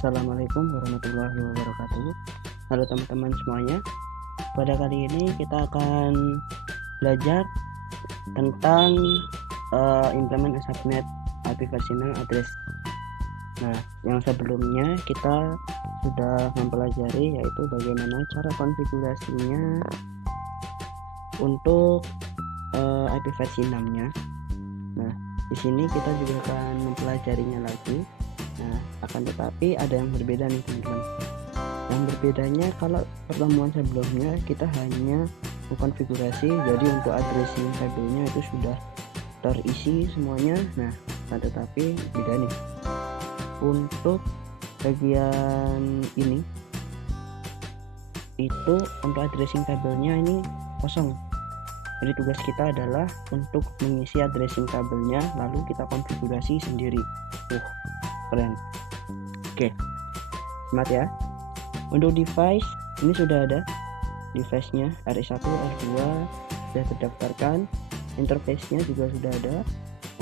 Assalamualaikum warahmatullahi wabarakatuh. Halo teman-teman semuanya. Pada kali ini kita akan belajar tentang implement subnet IP versi 6 address. Nah, yang sebelumnya kita sudah mempelajari yaitu bagaimana cara konfigurasinya untuk IP versi 6-nya. Nah, di sini kita juga akan mempelajarinya lagi. Nah, akan tetapi ada yang berbeda nih teman-teman. Yang berbedanya kalau pertemuan sebelumnya kita hanya mengkonfigurasi, jadi untuk addressing tabelnya itu sudah terisi semuanya. Nah, akan tetapi beda nih. Untuk bagian ini itu untuk addressing tabelnya ini kosong. Jadi tugas kita adalah untuk mengisi addressing tabelnya, lalu kita konfigurasi sendiri. Keren. Oke, semangat ya. Untuk device ini sudah ada device-nya, RE1, R2 sudah terdaftarkan, interface-nya juga sudah ada.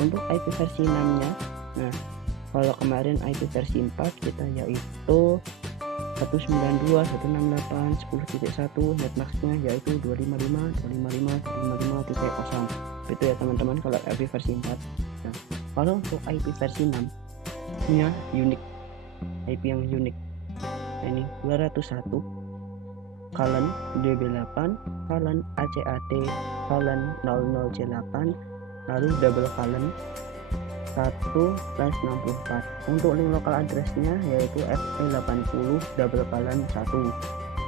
Untuk IP versi 6-nya, nah kalau kemarin IP versi 4 kita yaitu 192.168.10.1, netmax-nya yaitu 255.255.255.0. Itu ya teman-teman kalau IP versi 4. Nah, kalau untuk IP versi 6 nya unik, IP yang unik. Nah, ini 201 kalen DB8 kalen ACAT kalen 00C8 lalu double kalen 1/64. Untuk link lokal addressnya yaitu FE80 double kalen 1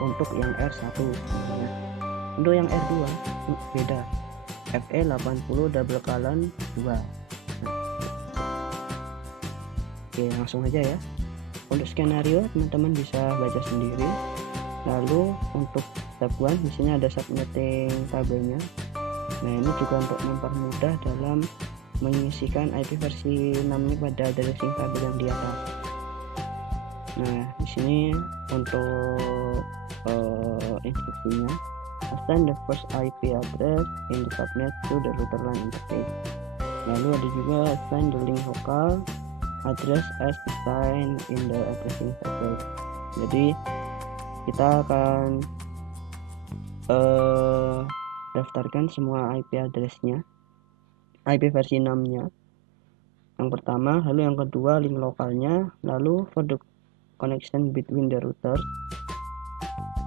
untuk yang R1. Nah, untuk yang R2 beda, FE80 double kalen 2. Oke, langsung aja ya. Untuk skenario teman-teman bisa baca sendiri. Lalu untuk step 1 di sini ada subnetting tabelnya. Nah, ini juga untuk mempermudah dalam mengisikan IP versi 6 ini pada addressing tabel yang di atas. Nah, di sini untuk instruksinya, assign the first IP address in the subnet to the router line interface. Lalu ada juga assign the link local address as assigned in the addressing table. Jadi kita akan daftarkan semua IP addressnya, IP versi 6-nya yang pertama, lalu yang kedua link lokalnya, lalu for the connection between the routers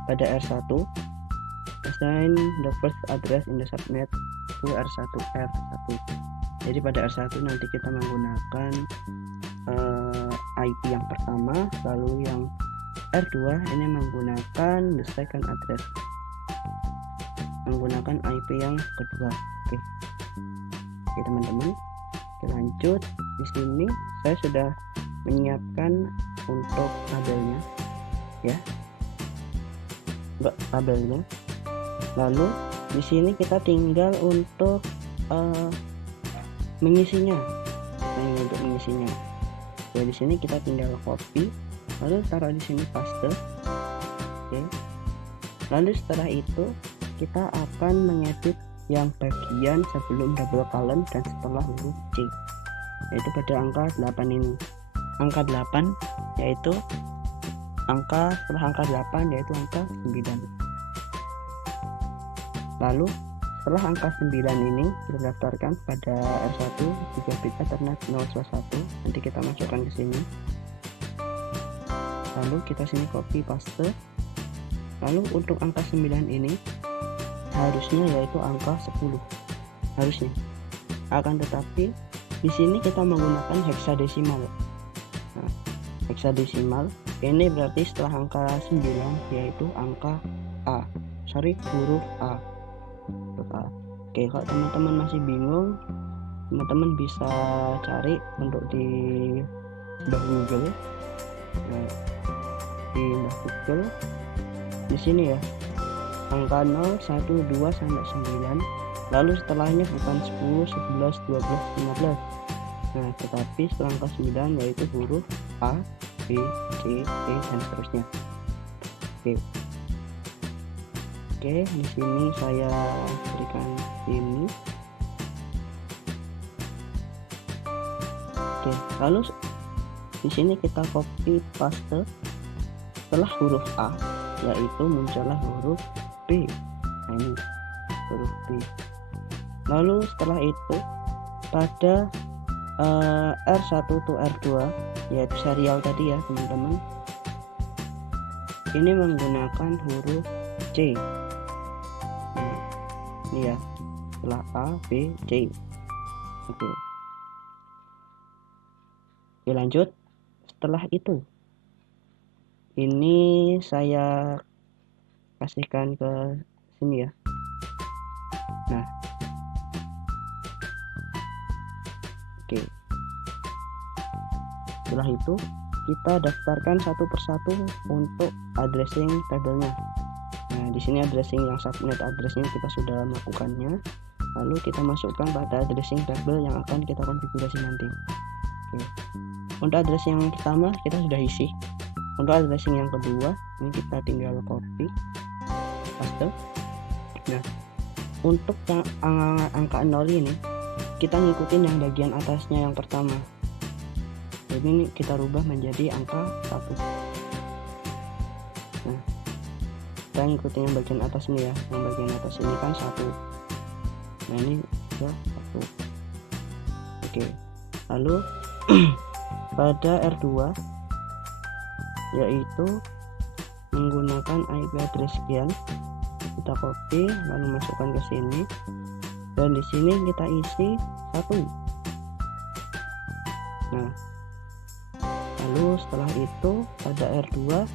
pada R1 assign the first address in the subnet to R1. Jadi pada R1 nanti kita menggunakan IP yang pertama, lalu yang R2 ini menggunakan the second address, menggunakan IP yang kedua. Oke teman-teman, kita lanjut. Di sini saya sudah menyiapkan untuk tabelnya ya, tabelnya. Lalu di sini kita tinggal untuk mengisinya. Nah, ini untuk mengisinya. Ya, di sini kita tinggal copy, lalu taruh di sini paste. Oke. Lalu setelah itu kita akan mengedit yang bagian sebelum double kalen dan setelah huruf C, yaitu pada angka 8 ini. Angka 8 yaitu setelah angka 8 yaitu angka 9. Lalu setelah angka 9 ini kita daftarkan pada R1 gigabit Ethernet 0/1. Nanti kita masukkan ke sini. Lalu kita sini copy paste. Lalu untuk angka 9 ini harusnya yaitu angka 10. Harusnya. Akan tetapi di sini kita menggunakan hexadesimal. Nah, hexadesimal ini berarti setelah angka 9 yaitu angka A. Huruf A. Oke, kalau teman-teman masih bingung, teman-teman bisa cari untuk di Google. Nah, di Google di sini ya, angka 0, 1, 2 sampai 9. Lalu setelahnya bukan 10, 11, 12, 15. Nah, tetapi setelah angka 9 yaitu huruf A, B, C, D dan seterusnya. Oke, di sini saya berikan ini. Oke, lalu di sini kita copy paste. Setelah huruf A yaitu muncullah huruf B. Nah, ini huruf B. Lalu setelah itu pada R1 to R2 yaitu serial tadi ya teman-teman, ini menggunakan huruf C. Nah, ini ya, setelah A, B, C. Oke, lanjut. Setelah itu ini saya kasihkan ke sini ya. Nah, oke, setelah itu kita daftarkan satu persatu untuk addressing tabelnya. Nah, di sini addressing yang subnet addressnya kita sudah melakukannya. Lalu kita masukkan pada addressing tabel yang akan kita konfigurasi nanti. Oke. Untuk addressing yang pertama kita sudah isi. Untuk addressing yang kedua ini kita tinggal copy paste. Nah, untuk yang angka 0 ini kita ngikutin yang bagian atasnya yang pertama. Jadi ini kita rubah menjadi angka 1. Nah, kita ngikutin yang bagian atas ini ya. Yang bagian atas ini kan 1. Nah, ini ya 1. Oke. Lalu pada R2 yaitu menggunakan IP address sekian, kita copy lalu masukkan ke sini, dan di sini kita isi 1. Nah, lalu setelah itu pada R2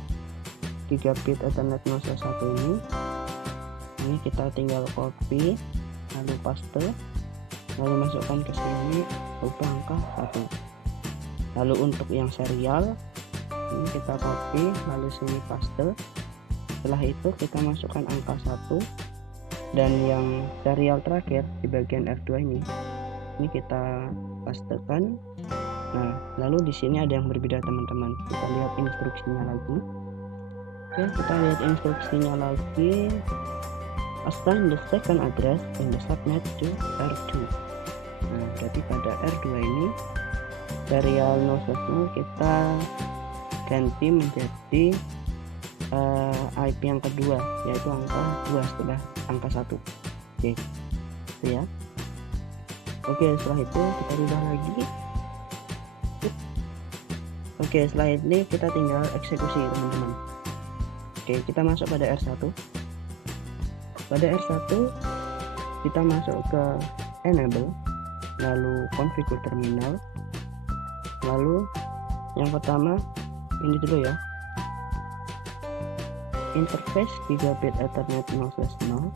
gigabit Ethernet 0/1 ini kita tinggal copy lalu paste lalu masukkan ke sini rubah angka 1. Lalu untuk yang serial ini kita copy lalu sini paste. Setelah itu kita masukkan angka 1, dan yang serial terakhir di bagian R2 ini kita pastekan. Nah, lalu di sini ada yang berbeda teman-teman. Kita lihat instruksinya lagi. Oke, kita lihat instruksinya lagi. Assign the second address in the subnet to R2. Nah, berarti pada R2 ini serial 0/0 kita ganti menjadi IP yang kedua, yaitu angka 2 setelah angka 1. Oke, itu ya. Oke, setelah itu kita rubah lagi. Oke, setelah ini kita tinggal eksekusi teman-teman. Oke, kita masuk pada R1. Pada R1 kita masuk ke enable, lalu configure terminal. Lalu yang pertama ini dulu ya, interface gigabit Ethernet 0/0.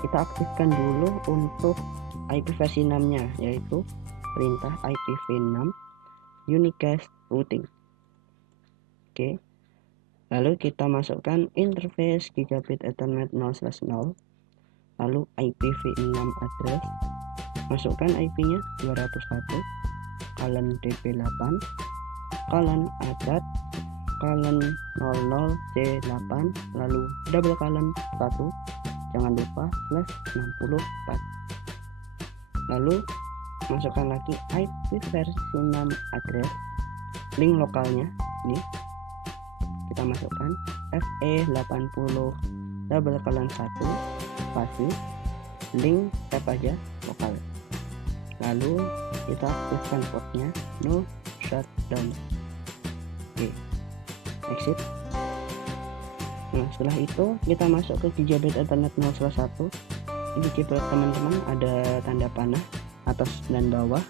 Kita aktifkan dulu untuk IP versi 6 nya, yaitu perintah IPv6 unicast routing. Oke, lalu kita masukkan interface gigabit Ethernet 0/0, lalu IPv6 address, masukkan IP nya 201 kalen dp8 kalen adat kalen 00c8 lalu double kalen 1, jangan lupa /64. Lalu masukkan lagi IP versi 6 address, link lokalnya ini kita masukkan FE80 double kalen 1 spasi link tap aja lokal. Lalu kita aktifkan portnya no shutdown. Oke, exit. Nah, setelah itu kita masuk ke gigabit Ethernet 0/1. Ini keyboard teman-teman ada tanda panah atas dan bawah.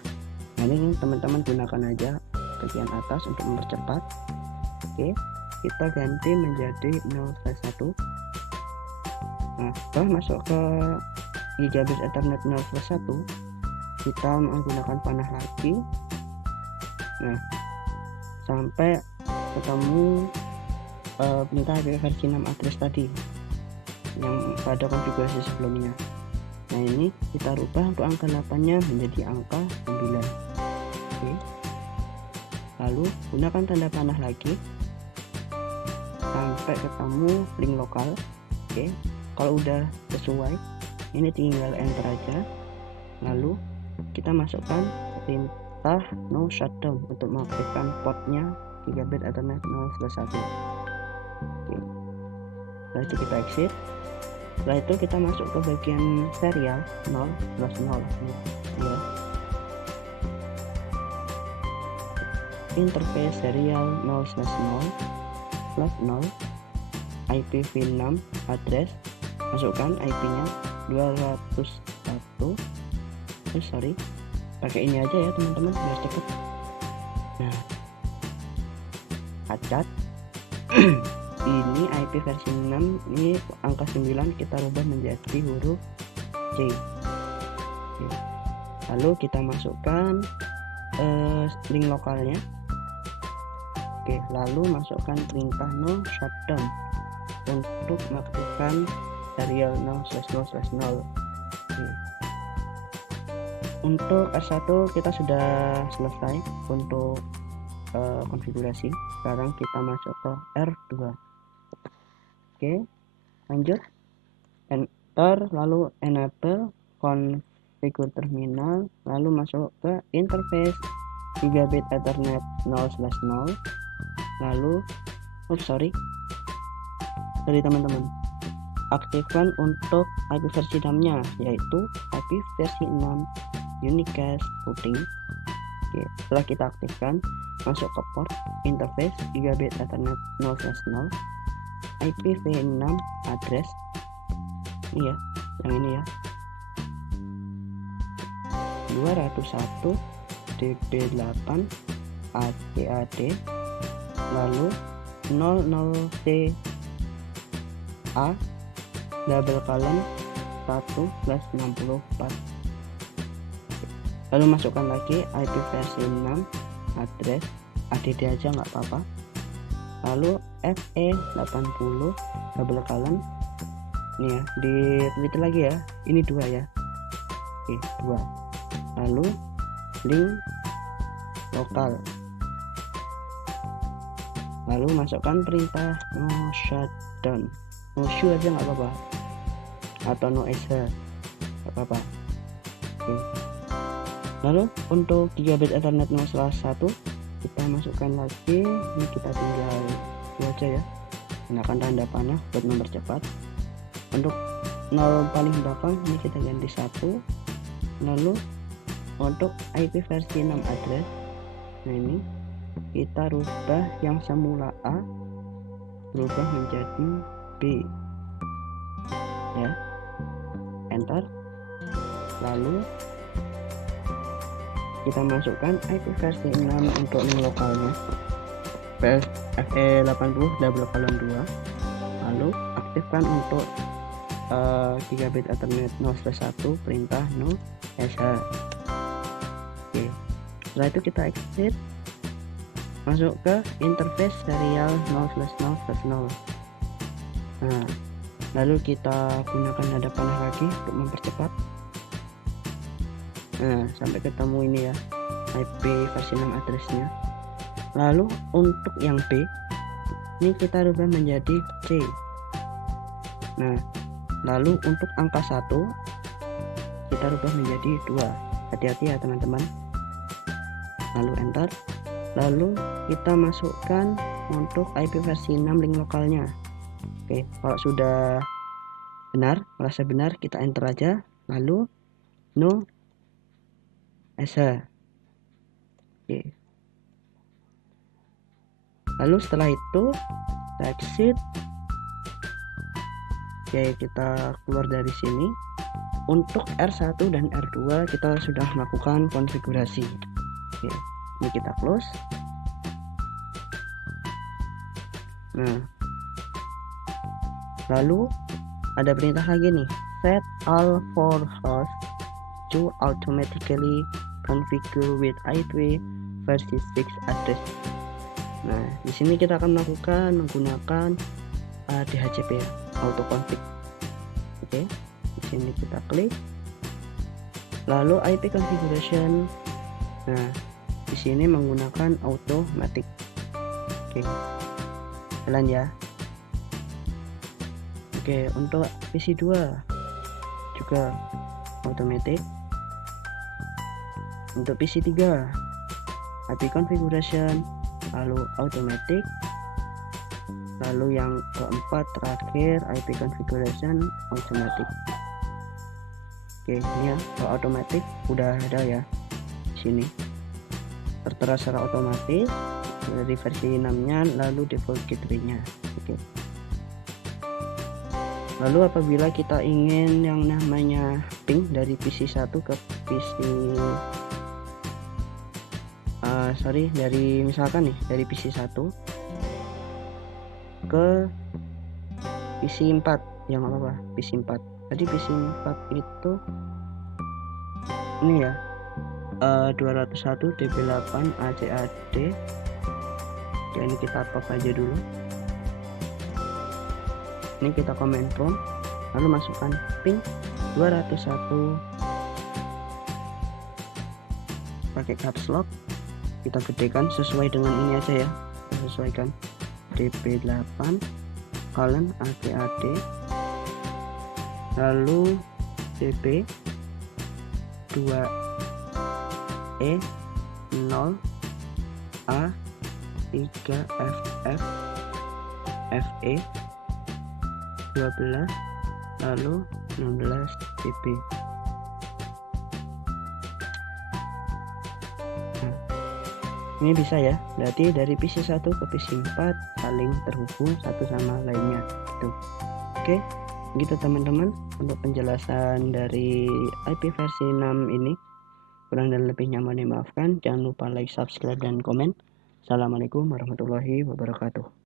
Nah, ini teman-teman gunakan aja bagian atas untuk mempercepat. Oke, kita ganti menjadi 0/1. Nah, setelah masuk ke gigabit Ethernet 0/1 kita menggunakan panah lagi. Nah, sampai ketemu perintah IP versi 6 address tadi yang pada konfigurasi sebelumnya. Nah, ini kita rubah untuk angka 8 nya menjadi angka 9. Oke, lalu gunakan tanda panah lagi sampai ketemu link lokal. Oke, kalau udah sesuai ini tinggal enter aja. Lalu kita masukkan perintah no shutdown untuk mengaktifkan portnya gigabit Ethernet 0/1. Oke. Setelah itu kita exit. Setelah itu kita masuk ke bagian serial 0/0 ya. Interface serial 0/0/0 IPv6 address, masukkan IP-nya 201. Pakai ini aja ya teman-teman biar cepet. Nah, cacat. Ini IP versi 6, ini angka 9 kita rubah menjadi huruf C. Oke. Lalu kita masukkan link lokalnya. Oke, lalu masukkan perintah no shutdown untuk mengaktifkan serial 0/0/0. Oke. Untuk R1 kita sudah selesai untuk konfigurasi. Sekarang kita masuk ke R2. Oke, lanjut, enter, lalu enable configure terminal, lalu masuk ke interface gigabit Ethernet 0/0, lalu teman-teman, aktifkan untuk IP versi 6-nya, yaitu IP versi 6 unicast routing. Oke, setelah kita aktifkan, masuk ke port interface gigabit Ethernet 0/0 IPv6 address ini ya, yang ini ya, 201.db8 ACAD, lalu 00CA double colon 1/64. Lalu masukkan lagi IP versi 6 address, ADD aja nggak apa-apa, lalu FE80 double colon, ini ya, diteliti lagi ya, ini 2 ya, oke 2, lalu link lokal, lalu masukkan perintah no shutdown, no show aja nggak apa-apa, atau no esa nggak apa-apa. Oke. Lalu untuk gigabit Ethernet 0/1 kita masukkan lagi, ini kita tinggal ini aja ya, gunakan tanda panah buat mempercepat. Untuk 0 paling belakang ini kita ganti 1. Lalu untuk IP versi 6 address, nah ini kita rubah yang semula A berubah menjadi B ya, enter, lalu kita masukkan IP versi 6 untuk link lokalnya FE80 double colon 2, lalu aktifkan untuk gigabit Ethernet 0/1 perintah no sh. Oke, setelah itu kita exit, masuk ke interface serial 0/0/0. Nah, lalu kita gunakan nada panah lagi untuk mempercepat. Nah, sampai ketemu ini ya, IP versi 6 addressnya. Lalu untuk yang B ini kita rubah menjadi C. Nah, lalu untuk angka 1 kita rubah menjadi 2. Hati-hati ya teman-teman. Lalu enter, lalu kita masukkan untuk IP versi 6 link lokalnya. Oke, kalau sudah benar, merasa benar, kita enter aja, lalu no esa. Oke. Lalu setelah itu kita exit. Oke, kita keluar dari sini. Untuk R1 dan R2 kita sudah melakukan konfigurasi. Oke, ini kita close. Nah, lalu ada perintah lagi nih, set all for host to automatically configure with IP versi 6 address. Nah, di sini kita akan menggunakan DHCP ya, auto config. Oke, di sini kita klik, lalu IP configuration. Nah, di sini menggunakan automatic. Oke, jalan ya. Oke, untuk PC2 juga automatic. Untuk PC 3 IP configuration, lalu automatic, lalu yang keempat terakhir IP configuration automatic. Oke, ini ya, kalau automatic udah ada ya di sini, tertera secara otomatis dari versi 6 nya, lalu default gateway-nya. Oke, lalu apabila kita ingin yang namanya ping dari PC 1 ke PC dari misalkan nih dari PC 1 ke PC 4 yang apa PC 4. Jadi PC 4 itu ini ya, 201 db8 ACAD. Oke, ini kita top aja dulu. Ini kita comment prompt, lalu masukkan ping 201 pakai caps lock. Kita gedekan sesuai dengan ini aja ya, kita sesuaikan db8 ACAD, lalu db 2E 0 A 3 FF FE 12 lalu 16 dB. Nah, ini bisa ya, berarti dari PC 1 ke PC 4 saling terhubung satu sama lainnya gitu. Oke, gitu teman-teman untuk penjelasan dari IP versi 6 ini. Kurang dan lebihnya mohon dimaafkan. Jangan lupa like, subscribe, dan komen. Assalamualaikum warahmatullahi wabarakatuh.